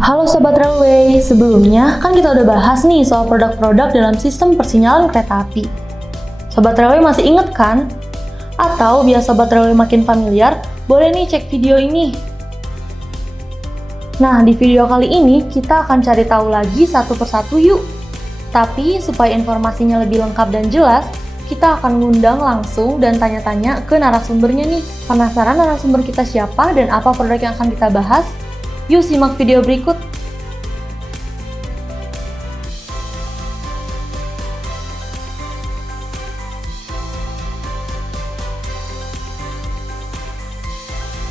Halo Sobat Railway, sebelumnya kan kita udah bahas nih soal produk-produk dalam sistem persinyalan kereta api. Sobat Railway masih inget kan? Atau biar Sobat Railway makin familiar, boleh nih cek video ini. Nah, di video kali ini kita akan cari tahu lagi satu persatu yuk. Tapi supaya informasinya lebih lengkap dan jelas, kita akan ngundang langsung dan tanya-tanya ke narasumbernya nih. Penasaran narasumber kita siapa dan apa produk yang akan kita bahas? Yuk simak video berikut.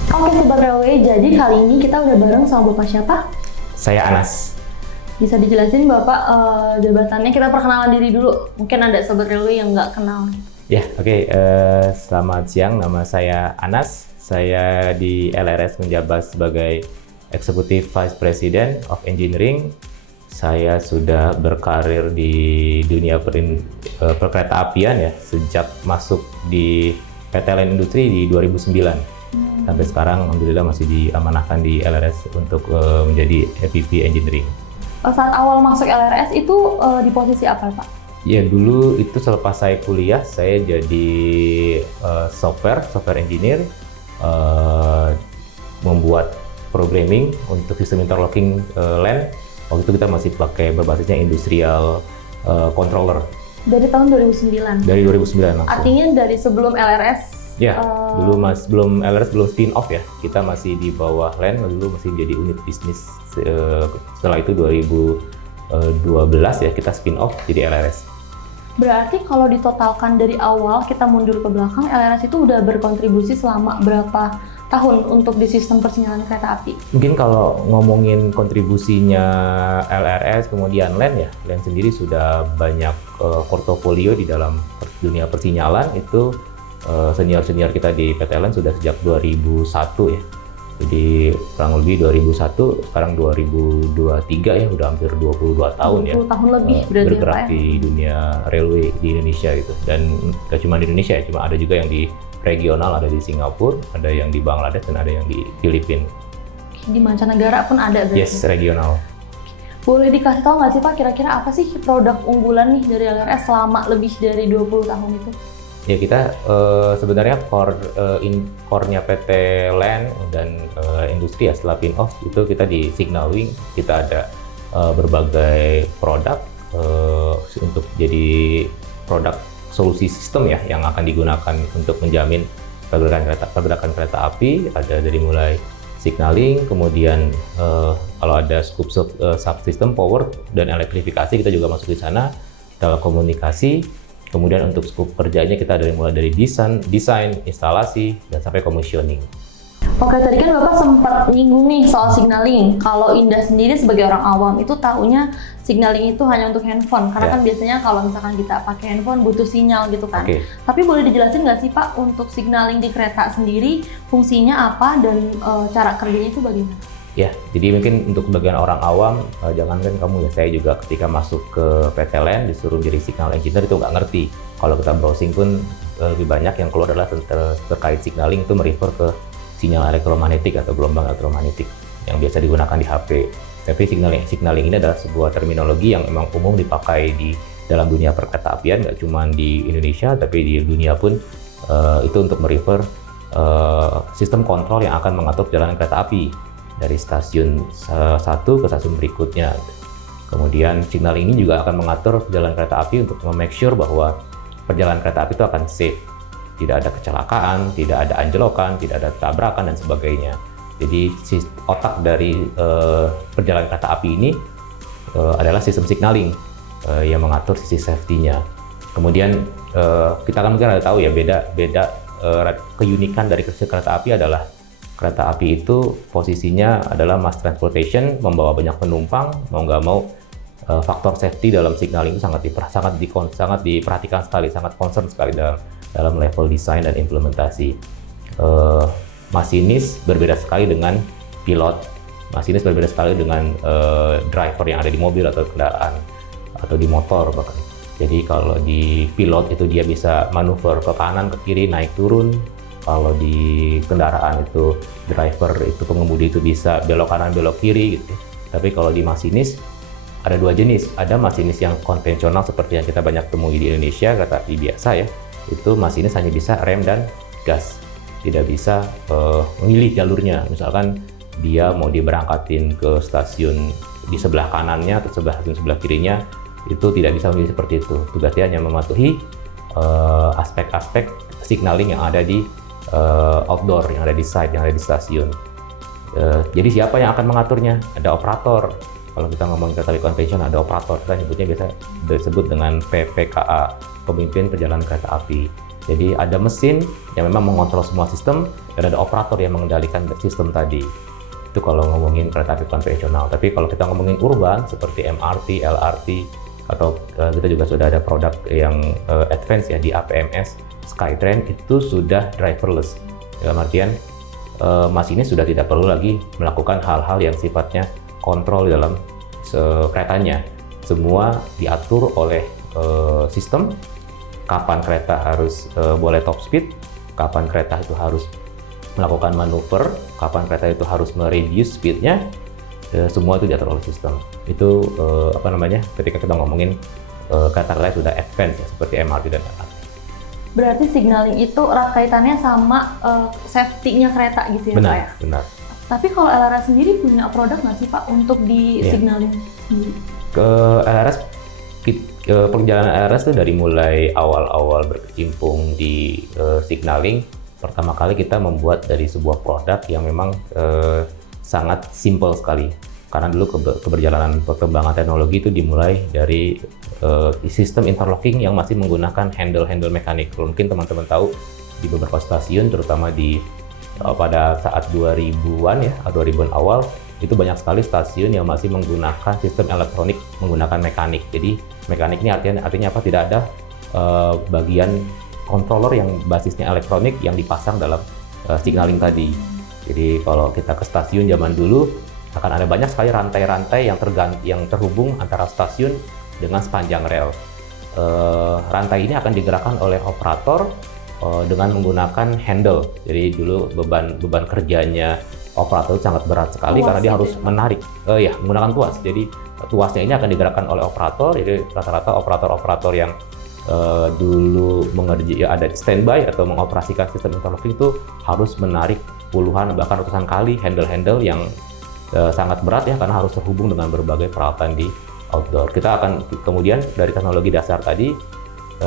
Oke Sobat Railway, jadi kali ini kita udah bareng sama Bapak siapa? Saya Anas. Bisa dijelasin Bapak jabatannya, kita perkenalan diri dulu. Mungkin ada Sobat Railway yang nggak kenal. Ya, oke. Selamat siang, nama saya Anas. Saya di LRS menjabat sebagai Executive Vice President of Engineering. Saya sudah berkarir di dunia perkereta apian ya, sejak masuk di PT LN Industri di 2009. Sampai sekarang alhamdulillah masih diamanahkan di LRS untuk menjadi EVP Engineering. Saat awal masuk LRS itu di posisi apa Pak? Ya dulu itu selepas saya kuliah, saya jadi software engineer, membuat programming untuk sistem interlocking LAN. Waktu itu kita masih pakai berbasisnya industrial controller. Dari tahun 2009? Dari 2009 langsung. Artinya dari sebelum LRS? Ya, dulu belum LRS belum spin off ya. Kita masih di bawah LAN, dulu masih jadi unit bisnis. Setelah itu 2012 ya kita spin off jadi LRS. Berarti kalau ditotalkan dari awal kita mundur ke belakang, LRS itu udah berkontribusi selama berapa tahun untuk di sistem persinyalan kereta api? Mungkin kalau ngomongin kontribusinya LRS kemudian LAN ya, LAN sendiri sudah banyak portofolio di dalam dunia persinyalan. Itu senior-senior kita di PT LAN sudah sejak 2001 ya. Jadi kurang lebih 2001, sekarang 2023 ya, udah hampir 22 tahun ya. 20 tahun lebih berarti bergerak ya, Pak, ya? di dunia railway di Indonesia gitu. Dan gak cuma di Indonesia ya, cuma ada juga yang di regional, ada di Singapura, ada yang di Bangladesh, dan ada yang di Filipina. Di mancanegara pun ada berarti? Yes, regional. Boleh dikasih tahu nggak sih Pak, kira-kira apa sih produk unggulan nih dari LRS selama lebih dari 20 tahun itu? Ya kita sebenarnya core-nya PT LAN dan industri ya setelah pin off itu kita di Signalwing, kita ada berbagai produk untuk jadi produk solusi sistem ya yang akan digunakan untuk menjamin pergerakan kereta api. Ada dari mulai signaling, kemudian kalau ada scoop subsystem power dan elektrifikasi kita juga masuk di sana, telekomunikasi. Kemudian untuk skop kerjanya kita mulai dari desain, instalasi, dan sampai commissioning. Oke, tadi kan Bapak sempat nyinggung nih soal signaling. Kalau Indah sendiri sebagai orang awam itu taunya signaling itu hanya untuk handphone. Karena kan biasanya kalau misalkan kita pakai handphone butuh sinyal gitu kan. Tapi boleh dijelasin nggak sih Pak untuk signaling di kereta sendiri fungsinya apa dan cara kerjanya itu bagaimana? Ya, jadi mungkin untuk sebagian orang awam, jangankan kamu ya, saya juga ketika masuk ke PT LAN disuruh jadi signal engineer itu nggak ngerti. Kalau kita browsing pun lebih banyak yang keluar adalah terkait signaling itu merefer ke sinyal elektromagnetik atau gelombang elektromagnetik yang biasa digunakan di HP. Tapi signaling ini adalah sebuah terminologi yang memang umum dipakai di dalam dunia perkereta apian, nggak cuma di Indonesia, tapi di dunia pun itu untuk merefer sistem kontrol yang akan mengatur perjalanan kereta api dari stasiun satu ke stasiun berikutnya. Kemudian signaling ini juga akan mengatur perjalanan kereta api untuk make sure bahwa perjalanan kereta api itu akan safe. Tidak ada kecelakaan, tidak ada anjlokan, tidak ada tabrakan, dan sebagainya. Jadi otak dari perjalanan kereta api ini adalah sistem signaling yang mengatur sisi safety-nya. Kemudian kita kan mungkin ada tahu ya, beda keunikan dari kereta api adalah kereta api itu posisinya adalah mass transportation, membawa banyak penumpang, mau nggak mau faktor safety dalam signaling itu sangat diperhatikan sekali, sangat concern sekali dalam level desain dan implementasi. Masinis berbeda sekali dengan pilot, masinis berbeda sekali dengan driver yang ada di mobil atau kendaraan atau di motor bahkan. Jadi kalau di pilot itu dia bisa manuver ke kanan, ke kiri, naik turun. Kalau di kendaraan itu driver itu pengemudi itu bisa belok kanan belok kiri gitu. Tapi kalau di masinis ada dua jenis. Ada masinis yang konvensional seperti yang kita banyak temui di Indonesia, kereta api biasa ya. Itu masinis hanya bisa rem dan gas, tidak bisa memilih jalurnya. Misalkan dia mau diberangkatin ke stasiun di sebelah kanannya atau sebelah kirinya, itu tidak bisa memilih seperti itu. Tugasnya hanya mematuhi aspek-aspek signaling yang ada di outdoor, yang ada di site, yang ada di stasiun. Jadi siapa yang akan mengaturnya? Ada operator. Kalau kita ngomong kereta api konvensional, ada operator. Kita nyebutnya biasa disebut dengan PPKA, pemimpin perjalanan kereta api. Jadi ada mesin yang memang mengontrol semua sistem, dan ada operator yang mengendalikan sistem tadi. Itu kalau ngomongin kereta api konvensional. Tapi kalau kita ngomongin urban seperti MRT, LRT, atau kita juga sudah ada produk yang advance ya di APMS, Skytrain, itu sudah driverless. Dalam artian masinis sudah tidak perlu lagi melakukan hal-hal yang sifatnya kontrol di dalam keretanya. Semua diatur oleh sistem. Kapan kereta harus boleh top speed, kapan kereta itu harus melakukan manuver, kapan kereta itu harus mereduce speednya, semua itu diatur oleh sistem. Itu ketika kita ngomongin kereta sudah advance ya, seperti MRT dan LRT. Berarti signaling itu erat kaitannya sama safety-nya kereta gitu ya, benar, Pak ya? Benar. Tapi kalau LRS sendiri punya produk nggak sih Pak untuk di signaling sendiri? Perjalanan LRS itu dari mulai awal-awal berkecimpung di signaling, pertama kali kita membuat dari sebuah produk yang memang sangat simple sekali. Karena dulu keberjalanan perkembangan teknologi itu dimulai dari sistem interlocking yang masih menggunakan handle mekanik. Mungkin teman-teman tahu di beberapa stasiun, terutama pada saat 2000-an ya, 2000-an awal, itu banyak sekali stasiun yang masih menggunakan sistem elektronik menggunakan mekanik. Jadi mekanik ini artinya apa? Tidak ada bagian controller yang basisnya elektronik yang dipasang dalam signaling tadi. Jadi kalau kita ke stasiun zaman dulu, akan ada banyak sekali rantai-rantai yang terhubung antara stasiun dengan sepanjang rel. Rantai ini akan digerakkan oleh operator dengan menggunakan handle. Jadi dulu beban kerjanya operator itu sangat berat sekali, karena dia harus menarik, menggunakan tuas. Jadi tuasnya ini akan digerakkan oleh operator. Jadi rata-rata operator-operator yang dulu ada standby atau mengoperasikan sistem interlocking itu harus menarik puluhan bahkan ratusan kali handle-handle yang sangat berat ya, karena harus terhubung dengan berbagai peralatan di outdoor. Kita akan kemudian dari teknologi dasar tadi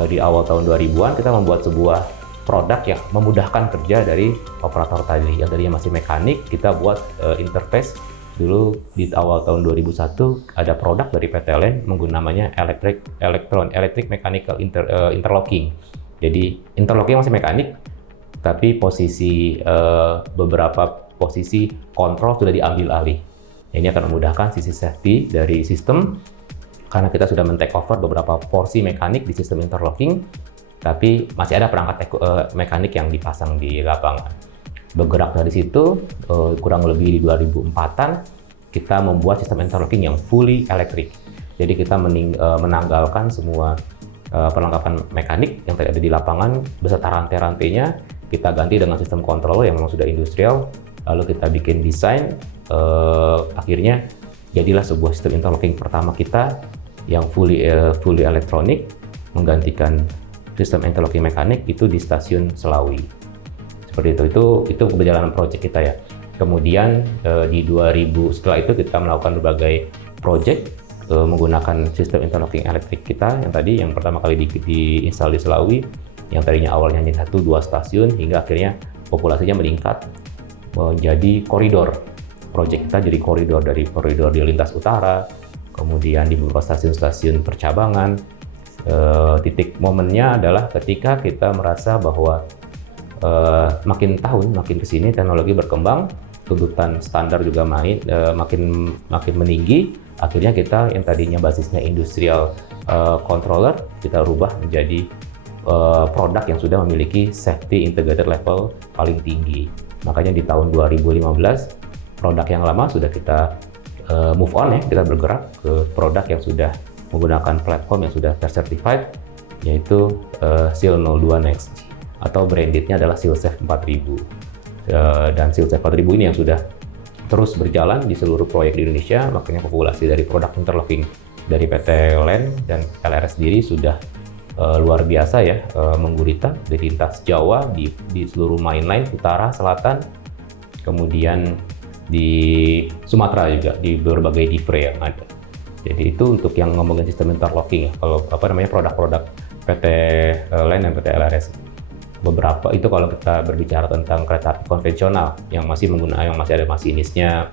di awal tahun 2000-an kita membuat sebuah produk yang memudahkan kerja dari operator tadi. Yang tadinya masih mekanik, kita buat interface. Dulu di awal tahun 2001 ada produk dari PTLN namanya electric mechanical interlocking. Jadi interlocking masih mekanik, tapi beberapa posisi kontrol sudah diambil alih. Ini akan memudahkan sisi safety dari sistem, karena kita sudah men-take over beberapa porsi mekanik di sistem interlocking, tapi masih ada perangkat mekanik yang dipasang di lapangan. Bergerak dari situ, kurang lebih di 2004-an, kita membuat sistem interlocking yang fully electric. Jadi kita menanggalkan semua perlengkapan mekanik yang tadi ada di lapangan beserta rantai-rantainya, kita ganti dengan sistem controller yang memang sudah industrial, lalu kita bikin desain, akhirnya jadilah sebuah sistem interlocking pertama kita yang fully elektronik, menggantikan sistem interlocking mekanik itu di stasiun Selawi. Seperti itu perjalanan proyek kita ya. Kemudian di 2000 setelah itu kita melakukan berbagai proyek menggunakan sistem interlocking elektrik kita yang pertama kali diinstal di Selawi, yang tadinya awalnya hanya 1-2 stasiun hingga akhirnya populasinya meningkat menjadi koridor. Proyek kita jadi koridor di lintas utara, kemudian di beberapa stasiun-stasiun percabangan. Titik momennya adalah ketika kita merasa bahwa makin kesini teknologi berkembang, tuntutan standar juga makin meninggi. Akhirnya kita yang tadinya basisnya industrial controller, kita rubah menjadi produk yang sudah memiliki safety integrated level paling tinggi. Makanya di tahun 2015 produk yang lama sudah kita move on ya, kita bergerak ke produk yang sudah menggunakan platform yang sudah tercertified, yaitu SEAL 02 Next, atau brandednya adalah SEALSAFE 4000. Dan SEALSAFE 4000 ini yang sudah terus berjalan di seluruh proyek di Indonesia, makanya populasi dari produk interlocking dari PT LEN dan LRS sendiri sudah luar biasa ya, menggurita di lintas Jawa, di seluruh mainline utara, selatan, kemudian di Sumatera juga, di berbagai divre yang ada. Jadi itu untuk yang ngomongin sistem interlocking ya. Kalau produk-produk PT LEN dan PT LRS. Beberapa itu kalau kita berbicara tentang kereta api konvensional yang masih ada masinisnya,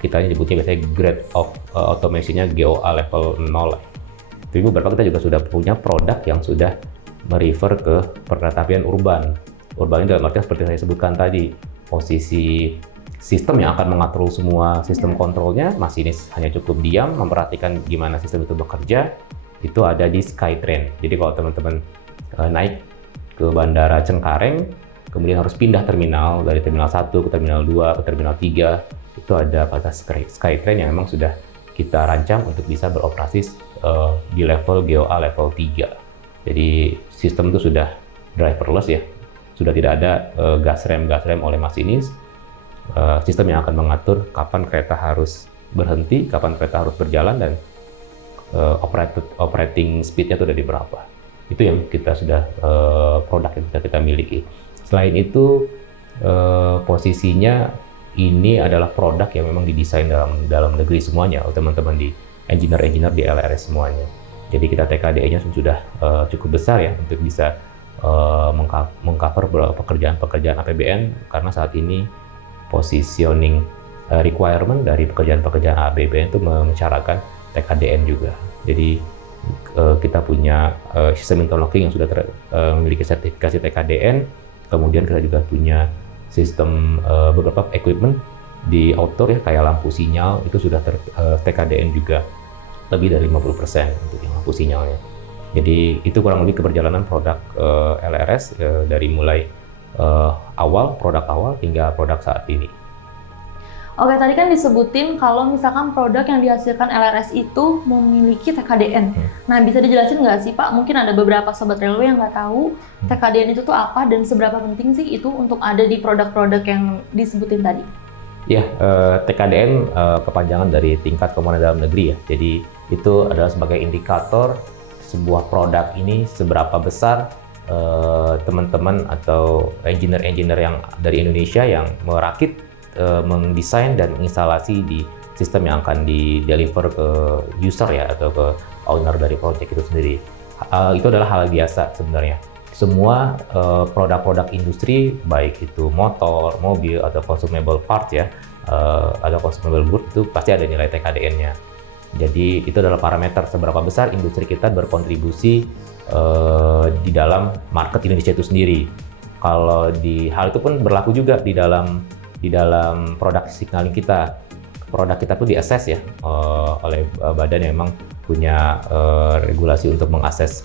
kita nyebutnya biasanya grade of automation-nya GOA level 0. Tapi beberapa kita juga sudah punya produk yang sudah merefer ke perkeretaapian urban. Urban ini dalam artian seperti saya sebutkan tadi, posisi sistem yang akan mengatur semua sistem kontrolnya, masinis hanya cukup diam, memperhatikan gimana sistem itu bekerja, itu ada di Skytrain. Jadi kalau teman-teman naik ke Bandara Cengkareng, kemudian harus pindah terminal dari terminal 1 ke terminal 2 ke terminal 3, itu ada batas Skytrain yang memang sudah kita rancang untuk bisa beroperasi di level GOA level 3. Jadi sistem itu sudah driverless ya, sudah tidak ada gas rem oleh masinis. Sistem yang akan mengatur kapan kereta harus berhenti, kapan kereta harus berjalan, dan operating speed-nya itu dari berapa. Itu yang kita sudah produk yang sudah kita miliki. Selain itu, posisinya ini adalah produk yang memang didesain dalam negeri semuanya, teman-teman di engineer di LRS semuanya. Jadi kita TKDE-nya sudah cukup besar ya untuk bisa mengcover beberapa pekerjaan APBN, karena saat ini positioning requirement dari pekerjaan APBN itu mensyaratkan TKDN juga. Jadi kita punya sistem interlocking yang sudah memiliki sertifikasi TKDN, kemudian kita juga punya sistem beberapa equipment di outdoor ya, kayak lampu sinyal itu sudah TKDN juga lebih dari 50% untuk yang lampu sinyalnya. Jadi itu kurang lebih keperjalanan produk LRS dari mulai produk awal hingga produk saat ini. Oke, tadi kan disebutin kalau misalkan produk yang dihasilkan LRS itu memiliki TKDN. Nah, bisa dijelasin nggak sih Pak? Mungkin ada beberapa sobat railway yang nggak tahu TKDN itu tuh apa dan seberapa penting sih itu untuk ada di produk-produk yang disebutin tadi? Ya, TKDN kepanjangan dari tingkat komponen dalam negeri ya. Jadi itu adalah sebagai indikator sebuah produk ini seberapa besar teman-teman atau engineer yang dari Indonesia yang merakit, mendesain dan menginstalasi di sistem yang akan di-deliver ke user ya, atau ke owner dari project itu sendiri. Itu adalah hal biasa sebenarnya. Semua produk-produk industri, baik itu motor, mobil, atau consumable parts ya, atau consumable goods, itu pasti ada nilai TKDN-nya. Jadi itu adalah parameter seberapa besar industri kita berkontribusi di dalam market Indonesia itu sendiri. Kalau hal itu pun berlaku juga di dalam produk signaling kita. Produk kita pun di-assess ya oleh badan yang memang punya regulasi untuk mengakses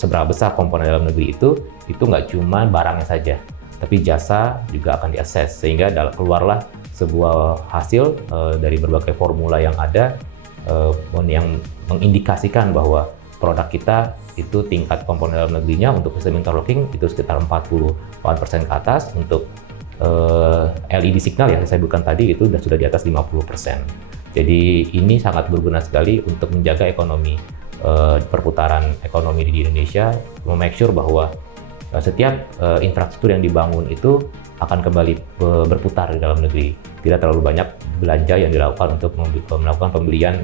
seberapa besar komponen dalam negeri itu nggak cuma barangnya saja, tapi jasa juga akan di-assess, sehingga keluarlah sebuah hasil dari berbagai formula yang ada yang mengindikasikan bahwa produk kita itu tingkat komponen dalam negerinya untuk sistem interlocking itu sekitar 40% ke atas. Untuk LED signal yang saya sebutkan tadi itu sudah di atas 50%. Jadi ini sangat berguna sekali untuk menjaga ekonomi, perputaran ekonomi di Indonesia, make sure bahwa setiap infrastruktur yang dibangun itu akan kembali berputar di dalam negeri. Tidak terlalu banyak belanja yang dilakukan untuk melakukan pembelian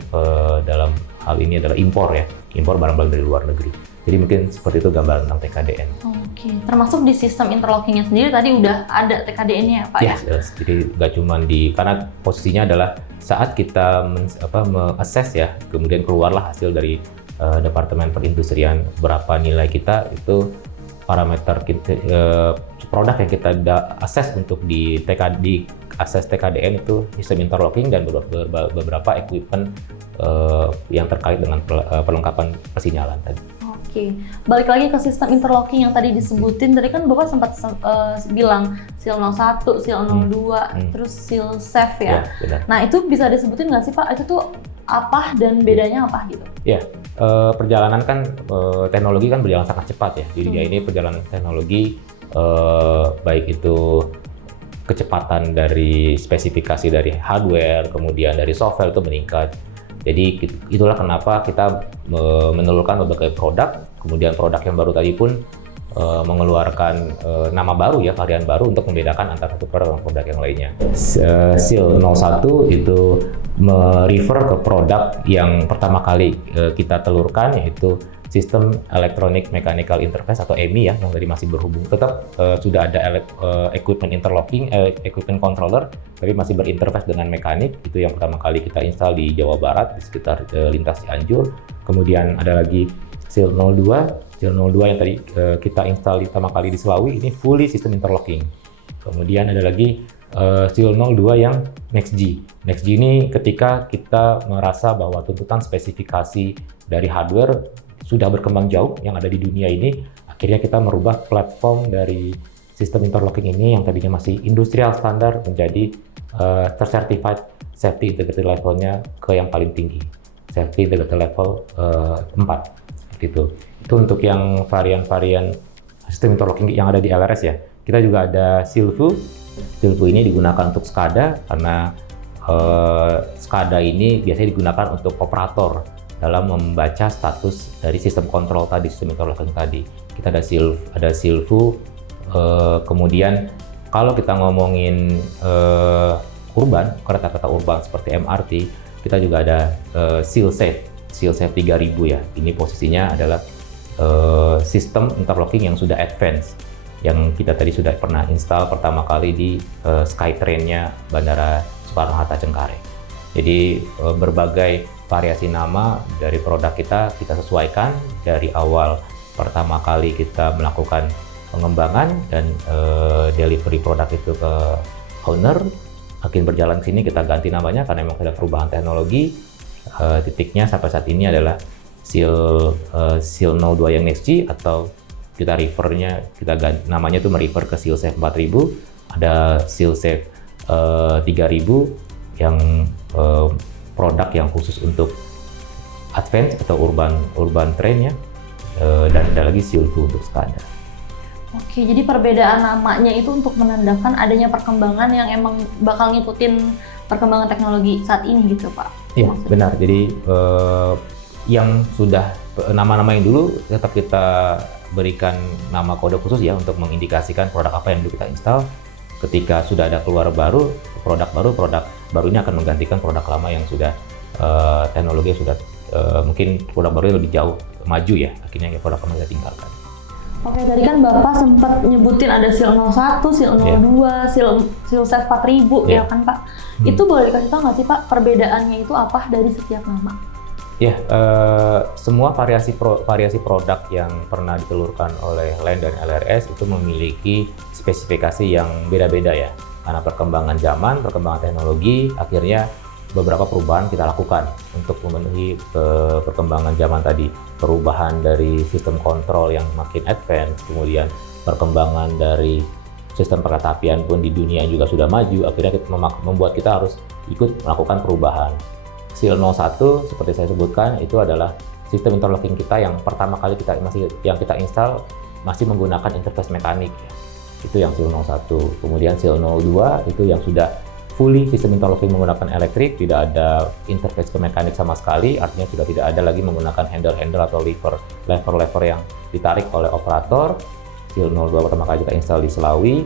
dalam hal ini adalah impor barang-barang dari luar negeri. Jadi mungkin seperti itu gambaran tentang TKDN. Oke, termasuk di sistem interlockingnya sendiri tadi udah ada TKDN-nya Pak ya? Yes, jadi nggak cuma karena posisinya adalah saat kita men-assess ya, kemudian keluarlah hasil dari Departemen Perindustrian berapa nilai kita, itu parameter produk yang kita assess untuk di assess TKDN itu sistem interlocking dan beberapa equipment yang terkait dengan perlengkapan persinyalan tadi. Oke, balik lagi ke sistem interlocking yang tadi disebutin. Tadi kan Bapak sempat bilang SIL 01, SIL 02, terus SIL SAFE ya. Benar. Nah itu bisa disebutin nggak sih Pak? Itu tuh apa dan bedanya apa gitu? Ya, perjalanan kan teknologi kan berjalan sangat cepat ya. Jadi ini perjalanan teknologi baik itu kecepatan dari spesifikasi dari hardware, kemudian dari software itu meningkat. Jadi itulah kenapa kita menelurkan berbagai produk, kemudian produk yang baru tadi pun mengeluarkan nama baru ya, varian baru untuk membedakan antara satu produk dan produk yang lainnya. SIL 01 itu merefer ke produk yang pertama kali kita telurkan, yaitu Sistem Electronic Mechanical Interface atau EMI ya, yang tadi masih berhubung. Tetap sudah ada equipment interlocking, equipment controller, tapi masih berinterface dengan mekanik. Itu yang pertama kali kita install di Jawa Barat, di sekitar lintas Cianjur. Kemudian ada lagi SIL 02. SIL 02 yang tadi kita install pertama kali di Selawi, ini fully system interlocking. Kemudian ada lagi SIL 02 yang NextG. NextG ini ketika kita merasa bahwa tuntutan spesifikasi dari hardware sudah berkembang jauh yang ada di dunia ini, akhirnya kita merubah platform dari sistem interlocking ini yang tadinya masih industrial standar menjadi tercertified safety integrity levelnya ke yang paling tinggi, safety integrity level 4 gitu. Itu untuk yang varian-varian sistem interlocking yang ada di LRS ya. Kita juga ada SILVU. SILVU ini digunakan untuk SCADA karena SCADA ini biasanya digunakan untuk operator dalam membaca status dari sistem kontrol tadi, sistem interlocking tadi. Kita ada SILVU, kemudian kalau kita ngomongin urban, kereta-kereta urban seperti MRT, kita juga ada SILSAFE 3000 ya. Ini posisinya adalah sistem interlocking yang sudah advance, yang kita tadi sudah pernah install pertama kali di Skytrain-nya Bandara Soekarno-Hatta Cengkareng. Jadi berbagai variasi nama dari produk kita sesuaikan dari awal pertama kali kita melakukan pengembangan dan delivery produk itu ke owner. Makin berjalan sini kita ganti namanya karena memang ada perubahan teknologi. Titiknya sampai saat ini adalah SIL 02 yang NextG, atau kita refernya, kita ganti namanya itu merefer ke SILSAFE 4000. Ada SILSAFE 3000 yang produk yang khusus untuk advance atau urban train ya, dan ada lagi SILVU untuk SCADA. Oke, jadi perbedaan namanya itu untuk menandakan adanya perkembangan yang emang bakal ngikutin perkembangan teknologi saat ini gitu Pak? Iya, benar. Jadi yang sudah nama-nama yang dulu tetap kita berikan nama kode khusus ya untuk mengindikasikan produk apa yang dulu kita install. Ketika sudah ada keluar produk barunya akan menggantikan produk lama yang sudah teknologi sudah mungkin produk barunya lebih jauh maju ya, akhirnya produk lama kita tinggalkan. Oke, tadi kan Bapak sempat nyebutin ada SIL 01, SIL 02, SILSAFE 4000 ya kan Pak? Itu boleh dikasih tahu nggak sih Pak perbedaannya itu apa dari setiap nama? Ya, semua variasi produk yang pernah ditelurkan oleh LAN dan LRS itu memiliki spesifikasi yang beda-beda ya. Karena perkembangan zaman, perkembangan teknologi, akhirnya beberapa perubahan kita lakukan untuk memenuhi perkembangan zaman tadi. Perubahan dari sistem kontrol yang makin advance, kemudian perkembangan dari sistem perkeretapian pun di dunia juga sudah maju, akhirnya membuat kita harus ikut melakukan perubahan. SIL 01 seperti saya sebutkan itu adalah sistem interlocking kita yang pertama kali kita install masih menggunakan interface mekanik ya. Itu yang SIL 01. Kemudian SIL 02 itu yang sudah fully sistem interlocking menggunakan elektrik, tidak ada interface ke mekanik sama sekali, artinya sudah tidak ada lagi menggunakan handle atau lever yang ditarik oleh operator. SIL 02 pertama kali kita install di Selawi.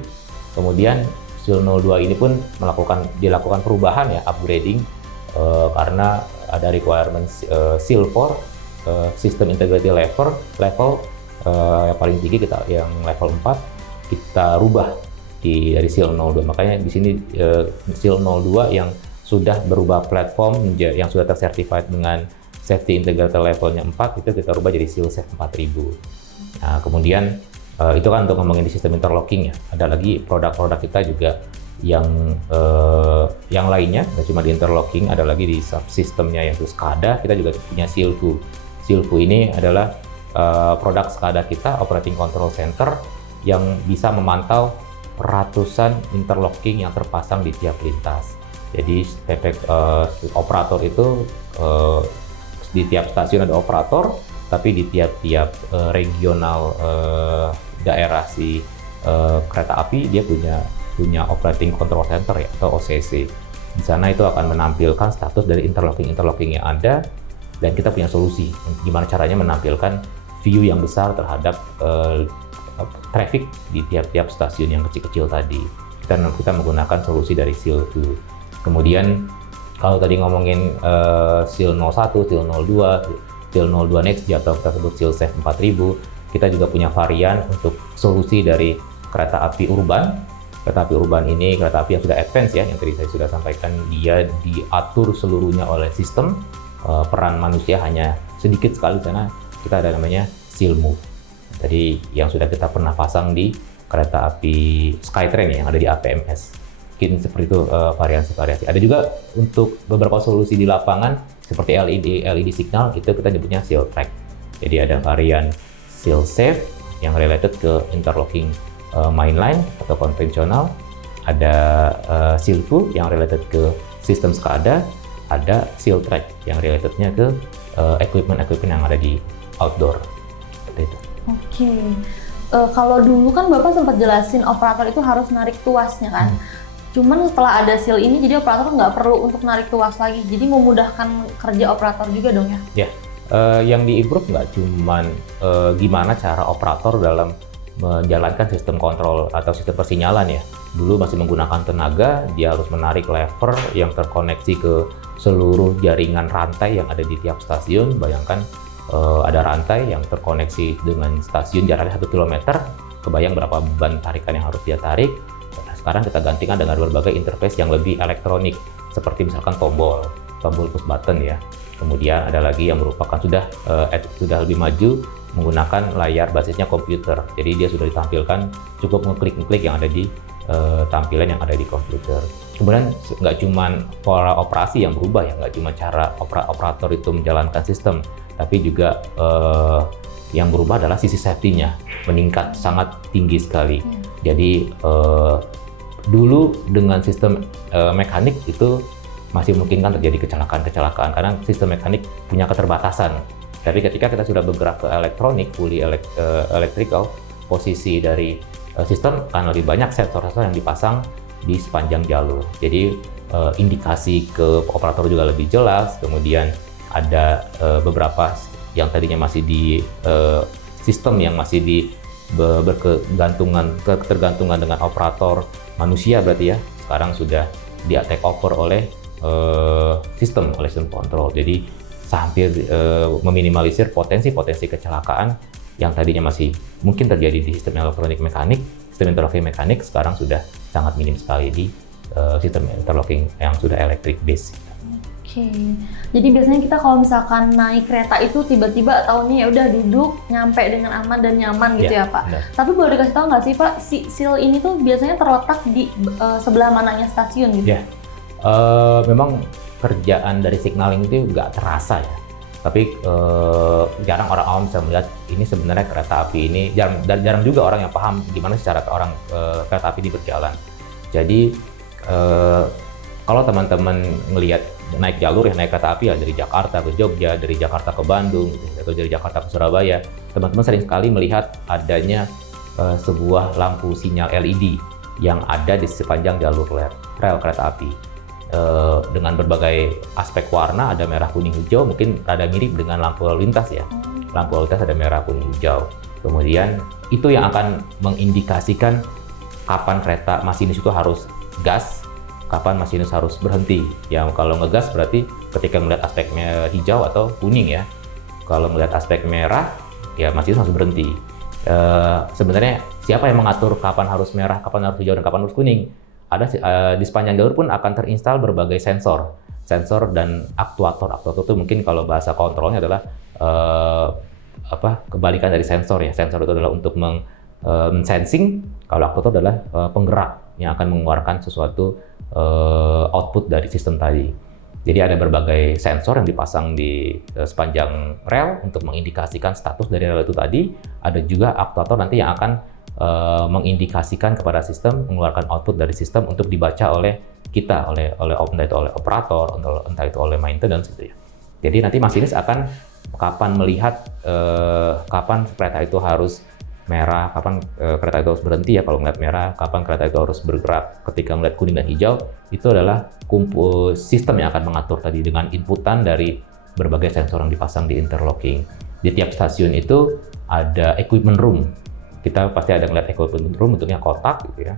Kemudian SIL 02 ini pun dilakukan perubahan ya, upgrading karena ada requirement SIL 4 System Integrity level yang paling tinggi kita yang level 4 kita rubah dari SIL 02. Makanya di sini SIL 02 yang sudah berubah platform yang sudah tersertified dengan safety integrity levelnya 4 itu kita rubah jadi SILSAFE 4000. Nah, kemudian itu kan untuk ngomongin di sistem interlocking ya. Ada lagi produk-produk kita juga yang lainnya, nggak cuma di interlocking, ada lagi di subsistemnya yaitu SCADA. Kita juga punya SILVU. SILVU ini adalah produk SCADA kita, Operating Control Center, yang bisa memantau ratusan interlocking yang terpasang di tiap lintas. Jadi operator itu di tiap stasiun ada operator, tapi di tiap-tiap regional daerah si kereta api dia punya operating control center ya, atau OCC. Di sana itu akan menampilkan status dari interlocking yang ada, dan kita punya solusi gimana caranya menampilkan view yang besar terhadap traffic di tiap-tiap stasiun yang kecil-kecil tadi. Kita menggunakan solusi dari SEAL 2. Kemudian kalau tadi ngomongin SEAL 01, SEAL 02, SEAL 02 Next Gen, atau kita sebut SEAL Safe 4000, kita juga punya varian untuk solusi dari kereta api urban. Kereta api urban ini kereta api yang sudah advance ya, yang tadi saya sudah sampaikan, dia diatur seluruhnya oleh sistem, peran manusia hanya sedikit sekali di sana. Kita ada namanya SEAL Move. Jadi yang sudah kita pernah pasang di kereta api Skytrain yang ada di APMS. Mungkin seperti itu variasi-variasi. Ada juga untuk beberapa solusi di lapangan seperti LED signal, itu kita nyebutnya SEAL Track. Jadi ada varian SEAL Safe yang related ke interlocking mainline atau konvensional, ada SEAL 2 yang related ke sistem SCADA, ada SEAL Track yang relatednya ke equipment yang ada di outdoor. Seperti itu. Oke. Kalau dulu kan Bapak sempat jelasin operator itu harus narik tuasnya kan. Cuman setelah ada SEAL ini, jadi operator nggak perlu untuk narik tuas lagi. Jadi memudahkan kerja operator juga dong ya? Ya, yang di-improve nggak cuman gimana cara operator dalam menjalankan sistem kontrol atau sistem persinyalan ya. Dulu masih menggunakan tenaga, dia harus menarik lever yang terkoneksi ke seluruh jaringan rantai yang ada di tiap stasiun. Bayangkan ada rantai yang terkoneksi dengan stasiun jaraknya 1 km, kebayang berapa beban tarikan yang harus dia tarik. Nah, sekarang kita gantikan dengan berbagai interface yang lebih elektronik, seperti misalkan tombol push button ya. Kemudian ada lagi yang merupakan sudah lebih maju, menggunakan layar basisnya komputer. Jadi dia sudah ditampilkan cukup ngeklik yang ada di tampilan yang ada di komputer. Kemudian nggak cuma pola operasi yang berubah ya, nggak cuma cara operator itu menjalankan sistem, tapi juga yang berubah adalah sisi safety-nya meningkat sangat tinggi sekali. Jadi dulu dengan sistem mekanik itu masih memungkinkan terjadi kecelakaan karena sistem mekanik punya keterbatasan. Tapi ketika kita sudah bergerak ke elektronik, fully electrical, posisi dari sistem akan lebih banyak sensor-sensor yang dipasang di sepanjang jalur. Jadi indikasi ke operator juga lebih jelas. Kemudian ada beberapa yang tadinya masih di sistem yang masih di ketergantungan dengan operator manusia berarti ya, sekarang sudah di take over oleh sistem kontrol. Jadi hampir meminimalisir potensi kecelakaan yang tadinya masih mungkin terjadi di sistem elektronik mekanik, sistem interlocking mekanik, sekarang sudah sangat minim sekali di sistem interlocking yang sudah electric base. Oke, jadi biasanya kita kalau misalkan naik kereta itu tiba-tiba taunya ya udah duduk, nyampe dengan aman dan nyaman gitu ya Pak. Benar. Tapi boleh dikasih tahu nggak sih Pak, si SEAL ini tuh biasanya terletak di sebelah mananya stasiun gitu? Ya, memang kerjaan dari signaling itu nggak terasa ya. Tapi jarang orang awam bisa melihat ini sebenarnya kereta api ini, jarang juga orang yang paham gimana secara kereta api ini berjalan. Jadi kalau teman-teman ngelihat naik jalur ya, naik kereta api ya dari Jakarta ke Jogja, dari Jakarta ke Bandung, atau dari Jakarta ke Surabaya, teman-teman sering sekali melihat adanya sebuah lampu sinyal LED yang ada di sepanjang jalur rel kereta api. Dengan berbagai aspek warna, ada merah, kuning, hijau, mungkin rada mirip dengan lampu lalu lintas ya. Lampu lalu lintas ada merah, kuning, hijau. Kemudian itu yang akan mengindikasikan kapan kereta masinis itu harus gas, kapan masinis harus berhenti. Ya, kalau ngegas berarti ketika melihat aspek hijau atau kuning ya. Kalau melihat aspek merah, ya masinis harus berhenti. Sebenarnya siapa yang mengatur kapan harus merah, kapan harus hijau, dan kapan harus kuning? Ada di sepanjang jalur pun akan terinstal berbagai sensor dan aktuator. Aktuator itu mungkin kalau bahasa kontrolnya adalah kebalikan dari sensor ya. Sensor itu adalah untuk mensensing, kalau aktuator adalah penggerak yang akan mengeluarkan sesuatu output dari sistem tadi. Jadi ada berbagai sensor yang dipasang di sepanjang rel untuk mengindikasikan status dari rel itu tadi. Ada juga aktuator nanti yang akan mengindikasikan kepada sistem, mengeluarkan output dari sistem untuk dibaca oleh kita, entah itu oleh operator, entah itu oleh maintenance gitu ya. Jadi nanti masinis akan kapan melihat kapan kereta itu harus merah, kapan kereta itu harus berhenti ya kalau ngeliat merah, kapan kereta itu harus bergerak ketika ngeliat kuning dan hijau, itu adalah sistem yang akan mengatur tadi dengan inputan dari berbagai sensor yang dipasang di interlocking. Di tiap stasiun itu ada equipment room. Kita pasti ada ngeliat equipment room, bentuknya kotak gitu ya.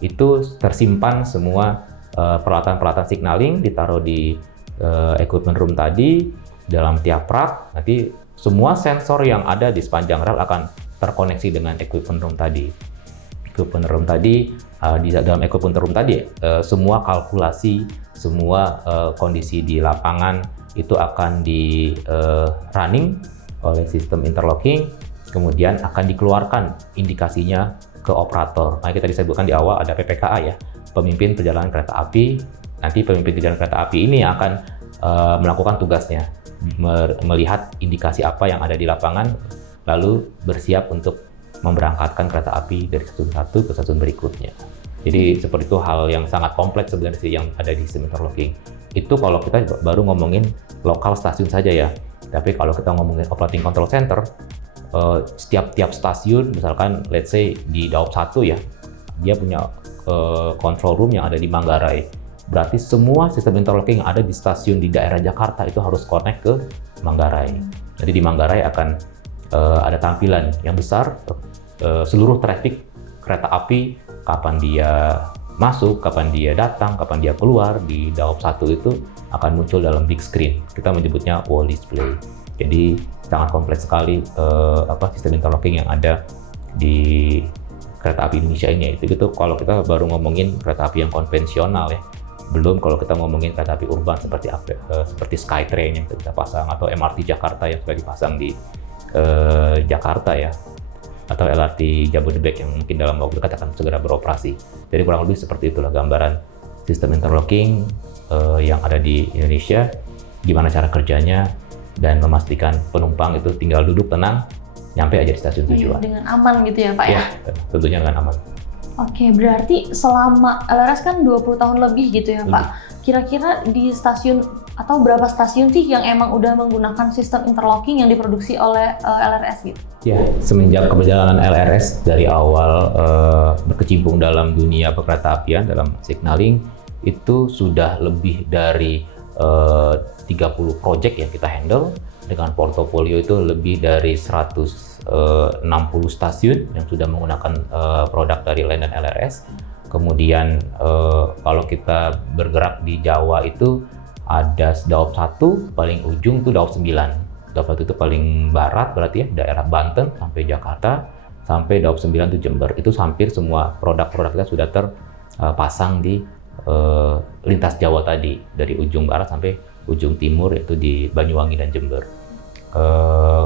Itu tersimpan semua peralatan-peralatan signaling ditaruh di equipment room tadi dalam tiap rak. Nanti semua sensor yang ada di sepanjang rel akan terkoneksi dengan equipment room tadi. Equipment room tadi, di dalam equipment room tadi, semua kalkulasi, semua kondisi di lapangan itu akan di running oleh sistem interlocking, kemudian akan dikeluarkan indikasinya ke operator. Nah, kita disebutkan di awal ada PPKA ya, pemimpin perjalanan kereta api. Nanti pemimpin perjalanan kereta api ini akan melakukan tugasnya, melihat indikasi apa yang ada di lapangan, lalu bersiap untuk memberangkatkan kereta api dari stasiun satu ke stasiun berikutnya. Jadi seperti itu, hal yang sangat kompleks sebenarnya sih yang ada di sistem interlocking. Itu kalau kita baru ngomongin lokal stasiun saja ya. Tapi kalau kita ngomongin operating control center, setiap stasiun, misalkan let's say di Daop 1 ya, dia punya control room yang ada di Manggarai. Berarti semua sistem interlocking yang ada di stasiun di daerah Jakarta itu harus connect ke Manggarai. Jadi di Manggarai akan ada tampilan yang besar, seluruh traffic kereta api, kapan dia masuk, kapan dia datang, kapan dia keluar di Daop 1 itu akan muncul dalam big screen. Kita menyebutnya wall display. Jadi sangat kompleks sekali sistem interlocking yang ada di kereta api Indonesia ini. Itu kalau kita baru ngomongin kereta api yang konvensional ya. Belum kalau kita ngomongin kereta api urban seperti Skytrain yang kita pasang, atau MRT Jakarta yang sudah dipasang di Jakarta ya, atau LRT Jabodebek yang mungkin dalam waktu dekat akan segera beroperasi. Jadi kurang lebih seperti itulah gambaran sistem interlocking yang ada di Indonesia, gimana cara kerjanya, dan memastikan penumpang itu tinggal duduk tenang, nyampe aja di stasiun tujuan. Dengan aman gitu ya Pak ya? Tentunya dengan aman. Oke, berarti selama LRS kan 20 tahun lebih gitu ya Pak. Kira-kira di stasiun atau berapa stasiun sih yang emang udah menggunakan sistem interlocking yang diproduksi oleh LRS gitu? Ya, semenjak keberjalanan LRS dari awal berkecimpung dalam dunia perkereta-apian, dalam signaling, itu sudah lebih dari 30 project yang kita handle, dengan portofolio itu lebih dari 160 stasiun yang sudah menggunakan produk dari LAN dan LRS. Kemudian kalau kita bergerak di Jawa itu ada Daop 1, paling ujung tuh Daop 9. Daop 1 itu paling barat berarti ya, daerah Banten sampai Jakarta, sampai Daop 9 itu Jember. Itu hampir semua produk-produk kita sudah terpasang di lintas Jawa tadi, dari ujung barat sampai ujung timur, yaitu di Banyuwangi dan Jember.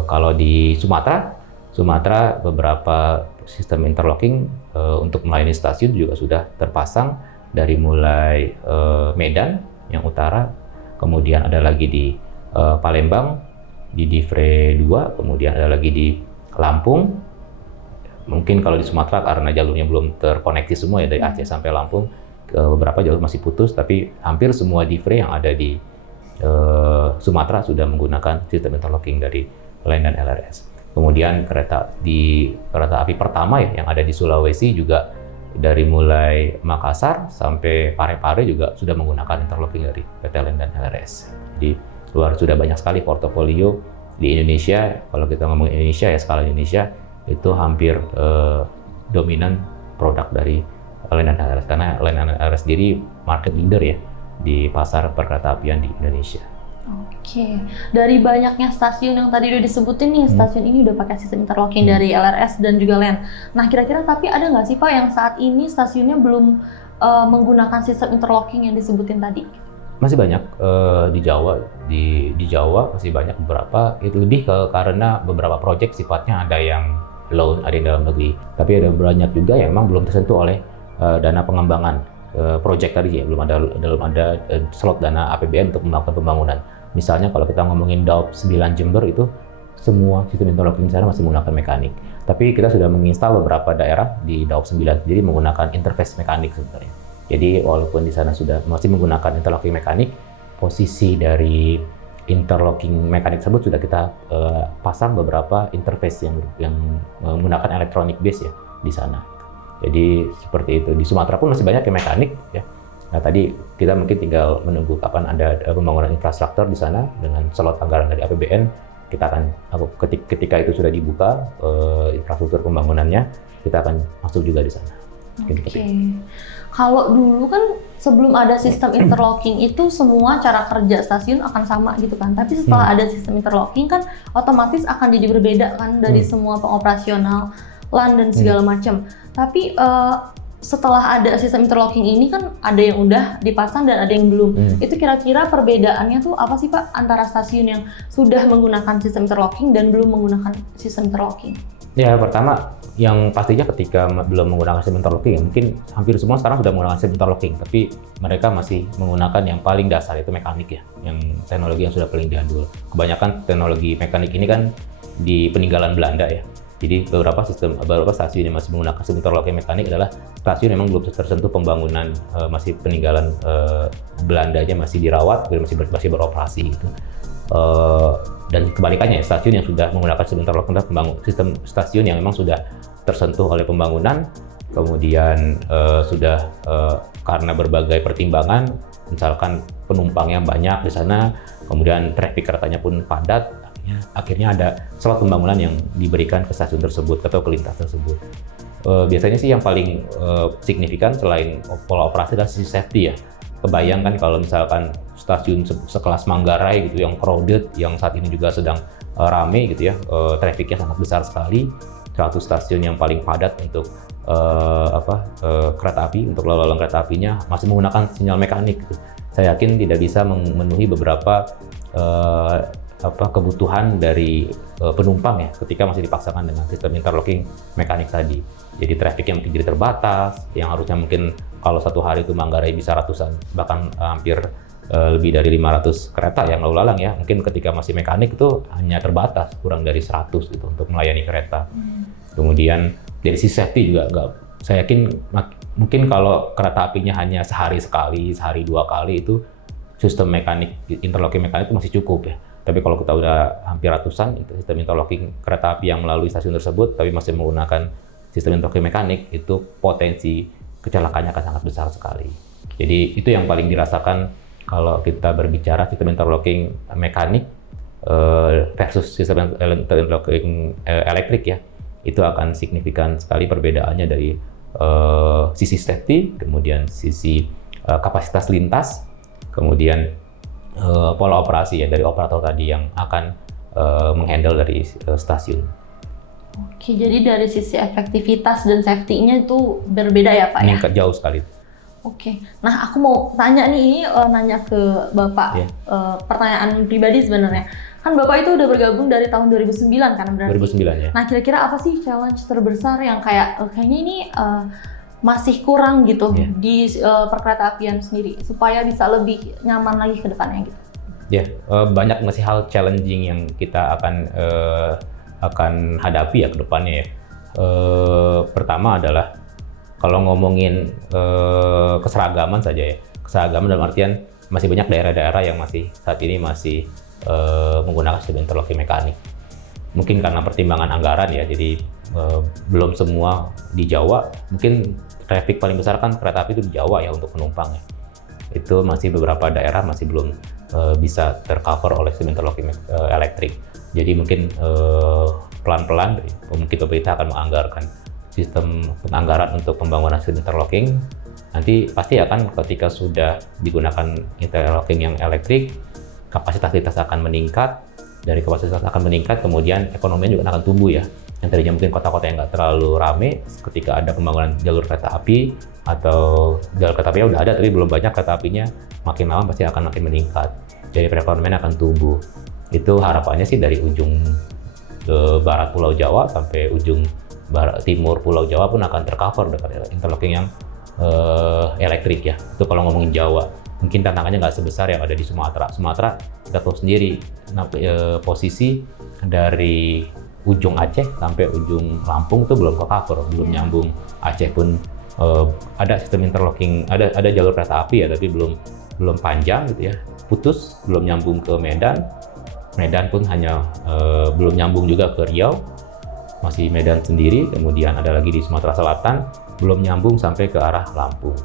Kalau di Sumatera beberapa sistem interlocking untuk melayani stasiun juga sudah terpasang, dari mulai Medan yang utara, kemudian ada lagi di Palembang, di Divre 2, kemudian ada lagi di Lampung. Mungkin kalau di Sumatera karena jalurnya belum terkoneksi semua ya, dari Aceh sampai Lampung, beberapa jalur masih putus, tapi hampir semua Divre yang ada di Sumatera sudah menggunakan sistem interlocking dari LAN dan LRS. Kemudian kereta api pertama ya yang ada di Sulawesi juga, dari mulai Makassar sampai Parepare juga sudah menggunakan interlocking dari PT LAN dan LRS. Jadi sudah banyak sekali portofolio di Indonesia. Kalau kita ngomong Indonesia ya, skala Indonesia itu hampir dominan produk dari LAN dan LRS, karena LAN dan LRS sendiri market leader ya di pasar perkeretaapian di Indonesia. Oke, dari banyaknya stasiun yang tadi udah disebutin nih, stasiun ini udah pakai sistem interlocking dari LRS dan juga LAN. Nah, kira-kira tapi ada nggak sih Pak yang saat ini stasiunnya belum menggunakan sistem interlocking yang disebutin tadi? Masih banyak di Jawa, di Jawa masih banyak beberapa. Itu lebih karena beberapa proyek sifatnya ada yang loan, ada yang dalam negeri. Tapi ada banyak juga yang memang belum tersentuh oleh dana pengembangan proyek tadi ya, belum ada slot dana APBN untuk melakukan pembangunan. Misalnya kalau kita ngomongin Daop 9 Jember, itu semua sistem interlocking di sana masih menggunakan mekanik. Tapi kita sudah menginstal beberapa daerah di Daop 9, jadi menggunakan interface mekanik sebenarnya. Jadi walaupun di sana sudah masih menggunakan interlocking mekanik, posisi dari interlocking mekanik tersebut sudah kita pasang beberapa interface yang menggunakan electronic base ya di sana. Jadi seperti itu. Di Sumatera pun masih banyak yang mekanik ya. Nah tadi kita mungkin tinggal menunggu kapan ada pembangunan infrastruktur di sana dengan slot anggaran dari APBN. Kita akan ketika itu sudah dibuka infrastruktur pembangunannya, kita akan masuk juga di sana. Oke. Kalau dulu kan sebelum ada sistem interlocking itu semua cara kerja stasiun akan sama gitu kan. Tapi setelah ada sistem interlocking kan otomatis akan jadi berbeda kan dari semua pengoperasional LAN dan segala macam. Tapi setelah ada sistem interlocking ini kan ada yang udah dipasang dan ada yang belum. Itu kira-kira perbedaannya tuh apa sih Pak antara stasiun yang sudah menggunakan sistem interlocking dan belum menggunakan sistem interlocking? Ya, pertama yang pastinya ketika belum menggunakan sistem interlocking, mungkin hampir semua sekarang sudah menggunakan sistem interlocking, tapi mereka masih menggunakan yang paling dasar, itu mekanik ya, yang teknologi yang sudah paling jadul. Kebanyakan teknologi mekanik ini kan di peninggalan Belanda ya. Jadi beberapa stasiun yang masih menggunakan sistem interlocking mekanik adalah stasiun yang memang belum tersentuh pembangunan, masih peninggalan Belandanya masih dirawat, masih beroperasi gitu. Dan kebalikannya, stasiun yang sudah menggunakan sistem interlocking sistem stasiun yang memang sudah tersentuh oleh pembangunan, kemudian sudah karena berbagai pertimbangan, misalkan penumpangnya banyak di sana, kemudian traffic keretanya pun padat, akhirnya ada slot pembangunan yang diberikan ke stasiun tersebut atau ke lintas tersebut. Biasanya sih yang paling signifikan selain pola operasi adalah sisi safety ya. Kebayangkan kalau misalkan stasiun sekelas Manggarai gitu yang crowded, yang saat ini juga sedang rame gitu ya, trafficnya sangat besar sekali, satu stasiun yang paling padat untuk kereta api, untuk lalu lalang kereta apinya masih menggunakan sinyal mekanik gitu. Saya yakin tidak bisa memenuhi beberapa kebutuhan dari penumpang ya ketika masih dipaksakan dengan sistem interlocking mekanik tadi. Jadi trafficnya mungkin jadi terbatas, yang harusnya mungkin kalau satu hari itu Manggarai bisa ratusan, bahkan hampir lebih dari 500 kereta yang lalu lalang ya. Mungkin ketika masih mekanik itu hanya terbatas, kurang dari 100 gitu untuk melayani kereta. Kemudian dari sisi safety juga saya yakin mungkin kalau kereta apinya hanya sehari sekali, sehari 2 kali itu sistem mekanik, interlocking mekanik itu masih cukup ya. Tapi kalau kita udah hampir ratusan, itu sistem interlocking kereta api yang melalui stasiun tersebut, tapi masih menggunakan sistem interlocking mekanik, itu potensi kecelakaannya akan sangat besar sekali. Jadi itu yang paling dirasakan kalau kita berbicara sistem interlocking mekanik versus sistem interlocking elektrik ya. Itu akan signifikan sekali perbedaannya dari sisi safety, kemudian sisi kapasitas lintas, kemudian pola operasi ya dari operator tadi yang akan menghandle dari stasiun. Oke, jadi dari sisi efektivitas dan safety-nya itu berbeda ya Pak ya? Meningkat jauh sekali. Oke, nah aku mau tanya nih, ini nanya ke Bapak, pertanyaan pribadi sebenarnya. Kan Bapak itu udah bergabung dari tahun 2009 kan berarti? 2009 ya. Nah kira-kira apa sih challenge terbesar yang kayaknya ini masih kurang gitu di perkereta apian sendiri supaya bisa lebih nyaman lagi ke depannya gitu? Ya, banyak masih hal challenging yang kita akan hadapi ya ke depannya ya. Pertama adalah kalau ngomongin keseragaman saja ya, keseragaman dalam artian masih banyak daerah-daerah yang saat ini masih menggunakan sistem interlocking mekanik. Mungkin karena pertimbangan anggaran ya, jadi belum semua di Jawa. Mungkin traffic paling besar kan kereta api itu di Jawa ya untuk penumpang ya. Itu masih beberapa daerah masih belum bisa tercover oleh sistem interlocking elektrik. Jadi mungkin pelan-pelan mungkin pemerintah akan menganggarkan sistem penganggaran untuk pembangunan sistem interlocking. Nanti pasti akan ketika sudah digunakan interlocking yang elektrik, kapasitas lintas akan meningkat. Dari kapasitas akan meningkat, kemudian ekonominya juga akan tumbuh ya. Yang tadinya mungkin kota-kota yang nggak terlalu rame, ketika ada pembangunan jalur kereta api atau jalur kereta apinya udah ada tapi belum banyak kereta apinya, makin lama pasti akan makin meningkat. Jadi perekonomian akan tumbuh. Itu harapannya sih dari ujung barat Pulau Jawa sampai ujung timur Pulau Jawa pun akan tercover dengan interlocking yang elektrik ya. Itu kalau ngomongin Jawa. Mungkin tantangannya nggak sebesar yang ada di Sumatera. Sumatera kita tahu sendiri posisi dari ujung Aceh sampai ujung Lampung itu belum ke cover, belum nyambung. Aceh pun ada sistem interlocking, ada jalur kereta api ya, tapi belum belum panjang gitu ya, putus, belum nyambung ke Medan. Medan pun hanya belum nyambung juga ke Riau, masih Medan sendiri. Kemudian ada lagi di Sumatera Selatan, belum nyambung sampai ke arah Lampung.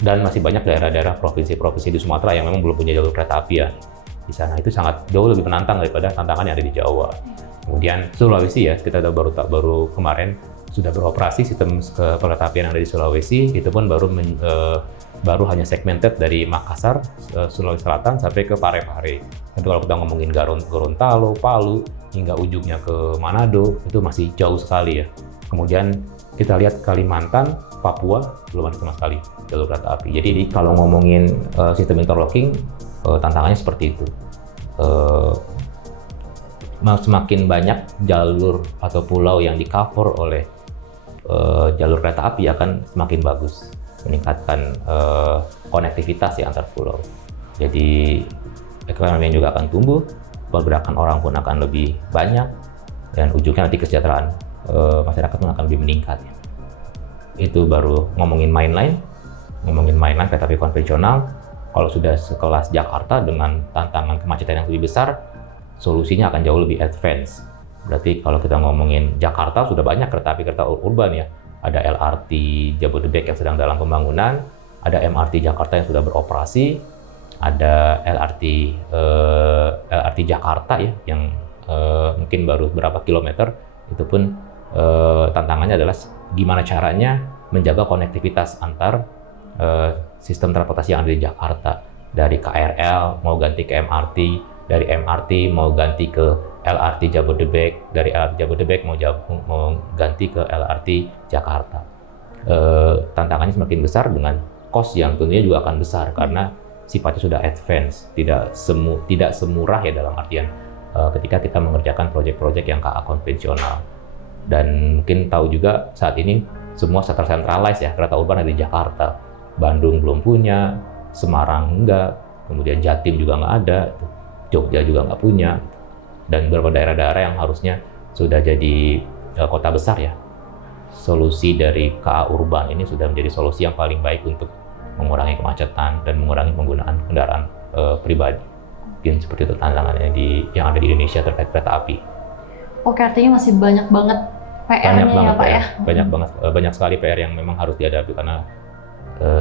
Dan masih banyak daerah-daerah provinsi-provinsi di Sumatera yang memang belum punya jalur kereta api ya. Di sana itu sangat jauh lebih menantang daripada tantangan yang ada di Jawa. Kemudian Sulawesi ya, kita baru kemarin sudah beroperasi sistem kereta api yang ada di Sulawesi. Itu pun baru hanya segmented dari Makassar, Sulawesi Selatan sampai ke Parepare. Tapi kalau kita ngomongin Gorontalo, Palu, hingga ujungnya ke Manado, itu masih jauh sekali ya. Kemudian kita lihat Kalimantan, Papua, belum ada sama sekali jalur kereta api. Jadi kalau ngomongin sistem interlocking, tantangannya seperti itu. Semakin banyak jalur atau pulau yang di-cover oleh jalur kereta api akan semakin bagus, meningkatkan konektivitas ya antar pulau. Jadi ekonomi juga akan tumbuh, pergerakan orang pun akan lebih banyak, dan ujungnya nanti kesejahteraan masyarakat pun akan lebih meningkat. Itu baru ngomongin mainline kereta api konvensional. Kalau sudah sekelas Jakarta dengan tantangan kemacetan yang lebih besar, solusinya akan jauh lebih advance. Berarti kalau kita ngomongin Jakarta, sudah banyak kereta urban ya. Ada LRT Jabodebek yang sedang dalam pembangunan, ada MRT Jakarta yang sudah beroperasi, ada LRT Jakarta ya yang mungkin baru berapa kilometer. Itu pun tantangannya adalah gimana caranya menjaga konektivitas antar sistem transportasi yang ada di Jakarta. Dari KRL mau ganti ke MRT, dari MRT mau ganti ke LRT Jabodebek, dari LRT Jabodebek mau ganti ke LRT Jakarta. Tantangannya semakin besar dengan cost yang tentunya juga akan besar karena sifatnya sudah advance, tidak semurah ya dalam artian ketika kita mengerjakan proyek-proyek yang KA konvensional. Dan mungkin tahu juga saat ini semua tersentralize ya, kereta urban ada di Jakarta. Bandung belum punya, Semarang enggak, kemudian Jatim juga nggak ada, Jogja juga nggak punya, dan beberapa daerah-daerah yang harusnya sudah jadi kota besar ya. Solusi dari KA urban ini sudah menjadi solusi yang paling baik untuk mengurangi kemacetan dan mengurangi penggunaan kendaraan pribadi. Mungkin seperti itu tantangannya yang ada di Indonesia terkait kereta api. Oke, artinya masih banyak banget PR-nya ya Pak ya? Banyak sekali PR yang memang harus dihadapi karena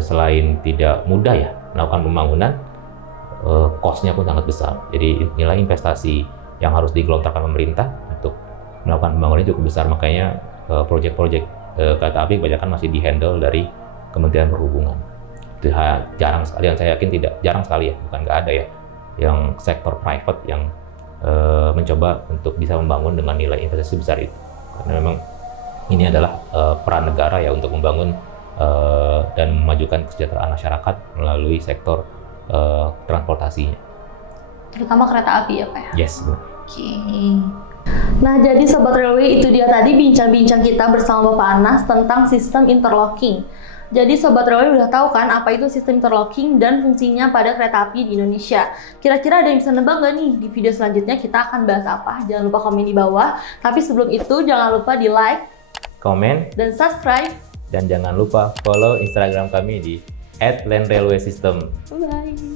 selain tidak mudah ya melakukan pembangunan, cost-nya pun sangat besar. Jadi nilai investasi yang harus digelontorkan pemerintah untuk melakukan pembangunan cukup besar. Makanya proyek-proyek kereta api kebanyakan masih di-handle dari Kementerian Perhubungan. Itu jarang sekali, yang saya yakin jarang sekali ya, bukan nggak ada ya, yang sektor private yang mencoba untuk bisa membangun dengan nilai investasi besar itu. Karena memang ini adalah peran negara ya untuk membangun dan memajukan kesejahteraan masyarakat melalui sektor transportasinya. Terutama kereta api ya Pak ya? Yes. Oke. Nah, jadi Sobat Railway, itu dia tadi bincang-bincang kita bersama Bapak Anas tentang sistem interlocking. Jadi Sobat Railway udah tahu kan apa itu sistem interlocking dan fungsinya pada kereta api di Indonesia. Kira-kira ada yang bisa nebak nggak nih? Di video selanjutnya kita akan bahas apa? Jangan lupa komen di bawah. Tapi sebelum itu jangan lupa di like, komen, dan subscribe. Dan jangan lupa follow Instagram kami di @landrailwaysystem. Bye-bye.